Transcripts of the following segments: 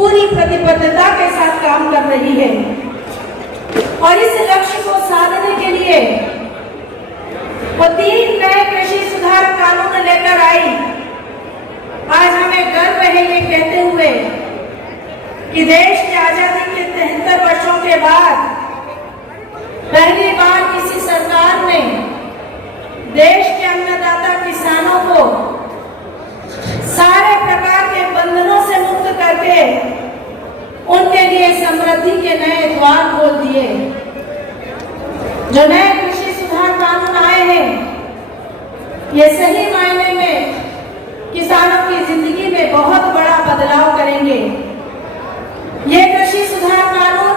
पूरी प्रतिबद्धता के साथ काम कर रही है और इस लक्ष्य को साधने के लिए वो 3 नए कृषि सुधार कानून लेकर आई। आज हमें गर्व है ये कहते हुए कि देश की आजादी के 73 वर्षों के बाद पहली बार किसी सरकार ने देश के अन्नदाता किसानों को सारे प्रकार के बंधनों से मुक्त करके उनके लिए समृद्धि के नए द्वार खोल दिए। जो नए कृषि सुधार कानून आए हैं ये सही मायने में किसानों की जिंदगी में बहुत बड़ा बदलाव करेंगे। ये कृषि सुधार कानून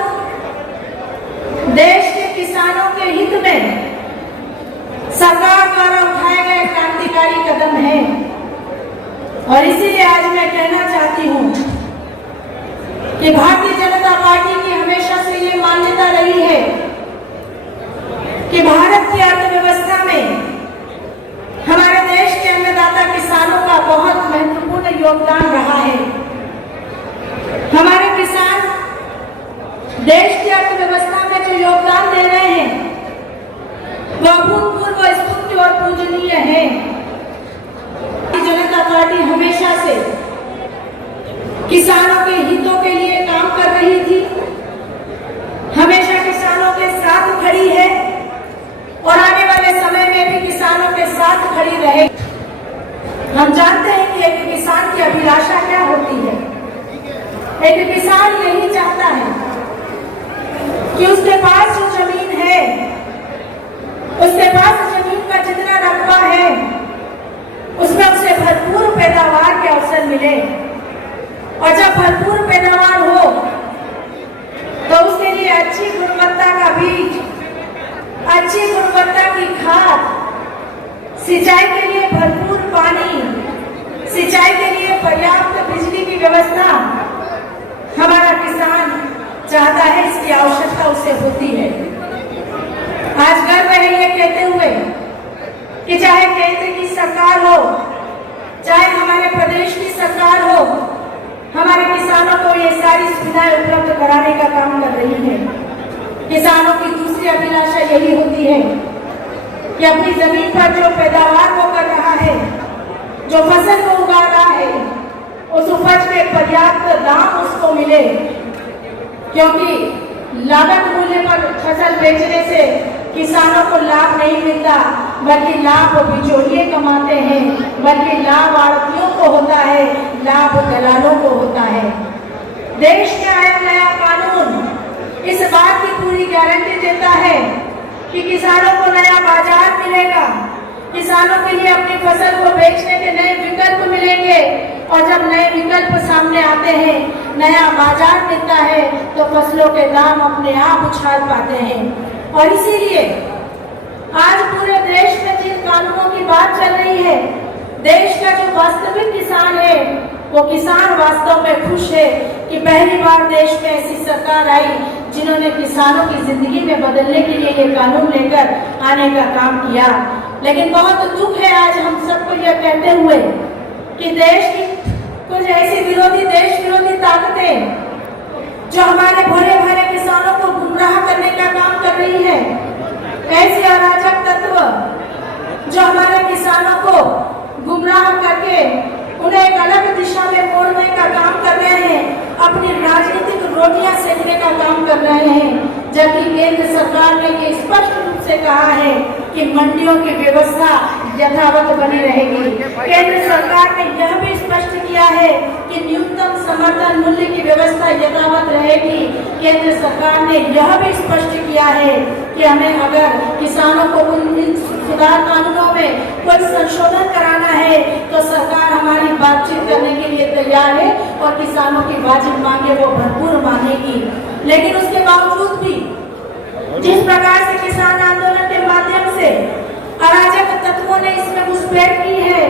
देश के किसानों के हित में सरकार द्वारा उठाए गए क्रांतिकारी कदम है और इसीलिए आज मैं कहना चाहती हूँ कि भारतीय जनता पार्टी की हमेशा से ये मान्यता रही है कि भारत की अर्थव्यवस्था में हमारे देश के अन्नदाता किसानों का बहुत महत्वपूर्ण योगदान रहा है। हमारे किसान देश की अर्थव्यवस्था में जो योगदान दे रहे हैं वह अभूतपूर्व, स्तुत्य और पूजनीय है। जनता पार्टी हमेशा से किसानों के हितों के लिए काम कर रही थी, हमेशा किसानों के साथ खड़ी है और आने वाले समय में भी किसानों के साथ खड़ी रहेगी। हम जानते हैं कि एक किसान की अभिलाषा क्या होती है। एक किसान यही चाहता है कि उसके पास जो जमीन है, उसके पास जमीन का जितना रकबा है उसमें उसे भरपूर पैदावार के अवसर मिले और जब भरपूर पैदावार हो तो उसके लिए अच्छी गुणवत्ता का बीज, अच्छी गुणवत्ता की खाद, सिंचाई के लिए भरपूर पानी, सिंचाई के लिए पर्याप्त बिजली की व्यवस्था हमारा किसान चाहता है, इसकी आवश्यकता उसे होती है। आज गर्व है ये कहते हुए कि चाहे केंद्र की सरकार हो, चाहे हमारे प्रदेश की सरकार हो, हमारे किसानों को ये सारी सुविधाएं उपलब्ध कराने का काम कर रही है। किसानों की दूसरी अभिलाषा यही होती है कि अपनी जमीन पर जो पैदावार वो कर रहा है, जो फसल को उगा रहा है, उस उपज के पर्याप्त दाम उसको मिले, क्योंकि लागत मूल्य पर फसल बेचने से किसानों को लाभ नहीं मिलता, बल्कि लाभ बिचौलिए कमाते हैं, बल्कि लाभ आड़तियों को होता है, लाभ दलालों को होता है। देश में आया नया कानून इस बात की पूरी गारंटी देता है कि किसानों को नया बाजार मिलेगा, किसानों के लिए अपनी फसल को बेचने के नए विकल्प मिलेंगे और जब नए विकल्प सामने आते हैं, नया बाजार मिलता है तो फसलों के दाम अपने आप उछाल पाते हैं। और इसीलिए आज पूरे देश में जिन कानूनों की बात चल रही है, देश का जो वास्तविक किसान है वो किसान वास्तव में खुश है कि पहली बार देश में ऐसी सरकार आई जिन्होंने किसानों की जिंदगी में बदलने के लिए ये कानून लेकर आने का काम किया। लेकिन बहुत दुख है आज हम सबको यह कहते हुए कि देश की कुछ ऐसी देश विरोधी ताकतें जो हमारे भोले भाले किसानों को गुमराह करने का काम कर रही है, ऐसे अराजक तत्व जो हमारे किसानों को गुमराह करके उन्हें एक अलग दिशा में मोड़ने का काम कर रहे हैं, अपनी राजनीतिक रोटियां सेकने का काम कर रहे हैं। जबकि केंद्र सरकार ने ये स्पष्ट रूप से कहा है कि मंडियों की व्यवस्था यथावत बनी रहेगी। केंद्र सरकार ने यह भी स्पष्ट किया है कि न्यूनतम समर्थन मूल्य की व्यवस्था यथावत रहेगी। केंद्र सरकार ने यह भी स्पष्ट किया है कि हमें अगर किसानों को इन सुधार कानूनों में कोई संशोधन कराना है तो सरकार हमारी बातचीत करने के लिए तैयार है और किसानों की वाजिब मांगे वो भरपूर मानेगी। लेकिन उसके बावजूद भी जिस प्रकार से किसान आंदोलन के माध्यम से अराजक तत्वों ने इसमें घुसपैठ की है,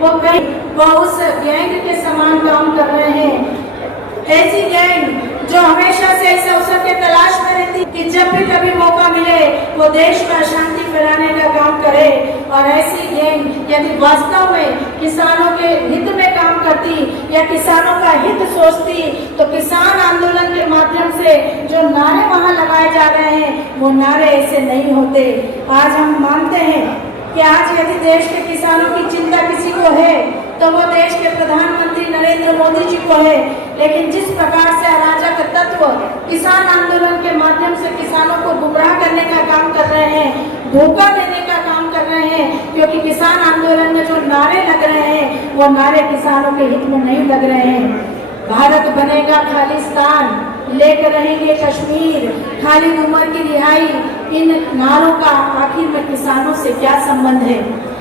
वो उस गैंग के समान काम कर रहे हैं। ऐसी गैंग जो हमेशा से इस अवसर के तलाश में रहती कि जब भी कभी मौका मिले वो देश में अशांति फैलाने का काम करे। और ऐसी गैंग यदि वास्तव में किसानों के हित में काम करती या किसानों का हित सोचती तो से जो नारे वहाँ लगाए जा रहे हैं वो नारे ऐसे नहीं होते। आज हम मानते हैं कि आज यदि देश के किसानों की चिंता किसी को है तो वो देश के प्रधानमंत्री नरेंद्र मोदी जी को है। लेकिन जिस प्रकार से अराजक तत्व किसान आंदोलन के माध्यम से किसानों को गुमराह करने का काम कर रहे हैं, धोखा देने का काम कर रहे हैं, क्योंकि किसान आंदोलन में जो नारे लग रहे हैं वो नारे किसानों के हित में नहीं लग रहे हैं। भारत बनेगा खालिस्तान, लेकर रहेंगे कश्मीर, खालिद उमर की रिहाई, इन नारों का आखिर में किसानों से क्या संबंध है?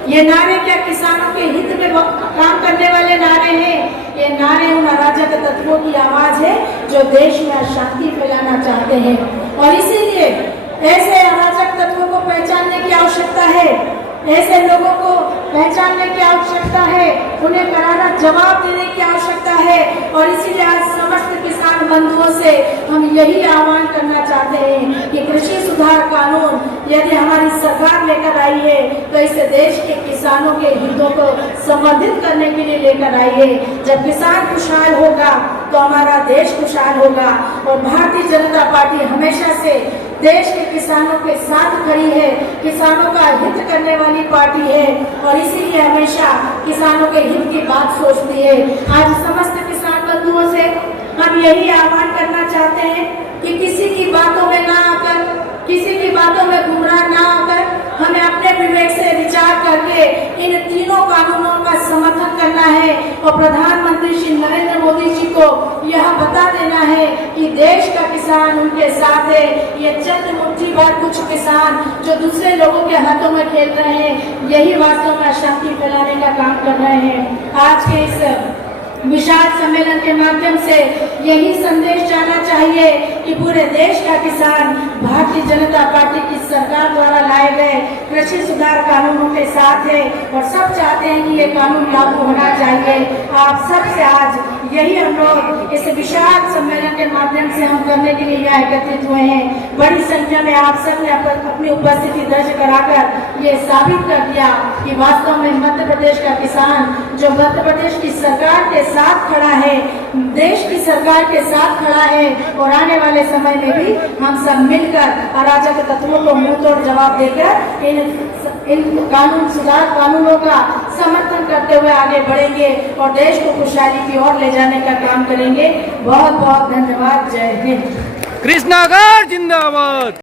ये नारे क्या किसानों के हित में काम करने वाले नारे हैं? ये नारे उन अराजक तत्वों की आवाज है जो देश में अशांति फैलाना चाहते हैं। और इसीलिए ऐसे अराजक तत्वों को पहचानने की आवश्यकता है, ऐसे लोगों को पहचानने की आवश्यकता है, उन्हें करारा जवाब देने की आवश्यकता है। और इसीलिए आज समस्त किसान बंधुओं से हम यही आह्वान करना चाहते हैं कि कृषि सुधार कानून यदि हमारी सरकार लेकर आई है तो इसे देश के किसानों के हितों को संवर्धित करने के लिए लेकर आई है। जब किसान खुशहाल होगा तो हमारा देश खुशहाल होगा। और भारतीय जनता पार्टी हमेशा से देश के किसानों के साथ खड़ी है, किसानों का हित करने वाली पार्टी है और इसीलिए हमेशा किसानों के हित की बात सोचती है। आज समस्त किसान बंधुओं से हम यही आह्वान करना चाहते हैं कि किसी की बातों में ना आकर, किसी की बातों में गुमराह ना आकर, हमें अपने विवेक से विचार करके इन तीनों कानूनों का समर्थन करना है और प्रधानमंत्री श्री नरेंद्र मोदी जी को यह बता देना है कि देश का किसान उनके साथ है। ये चंद मुट्ठी भर कुछ किसान जो दूसरे लोगों के हाथों में खेल रहे हैं, यही वास्तव में अशांति फैलाने का काम कर रहे हैं। आज के इस विशाल सम्मेलन के माध्यम से यही संदेश जाना चाहिए कि पूरे देश का किसान भारतीय जनता पार्टी की सरकार द्वारा लाए गए कृषि सुधार कानूनों के साथ है और सब चाहते हैं कि ये कानून लागू होना चाहिए। आप सबसे आज यही हम लोग इस विशाल सम्मेलन के माध्यम से हम करने के लिए यहाँ एकत्रित हुए हैं। बड़ी संख्या में आप सब ने अपनी उपस्थिति दर्ज कराकर ये साबित कर दिया कि वास्तव में मध्य प्रदेश का किसान जो मध्य प्रदेश की सरकार के साथ खड़ा है, देश की सरकार के साथ खड़ा है और आने वाले समय में भी हम सब मिलकर अराजक तत्वों को मुंह तोड़ जवाब देकर इन कानून सुधार कानूनों का समर्थन करते हुए आगे बढ़ेंगे और देश को खुशहाली की ओर ले जाने का काम करेंगे। बहुत बहुत धन्यवाद। जय हिंद। कृष्णागढ़ जिंदाबाद।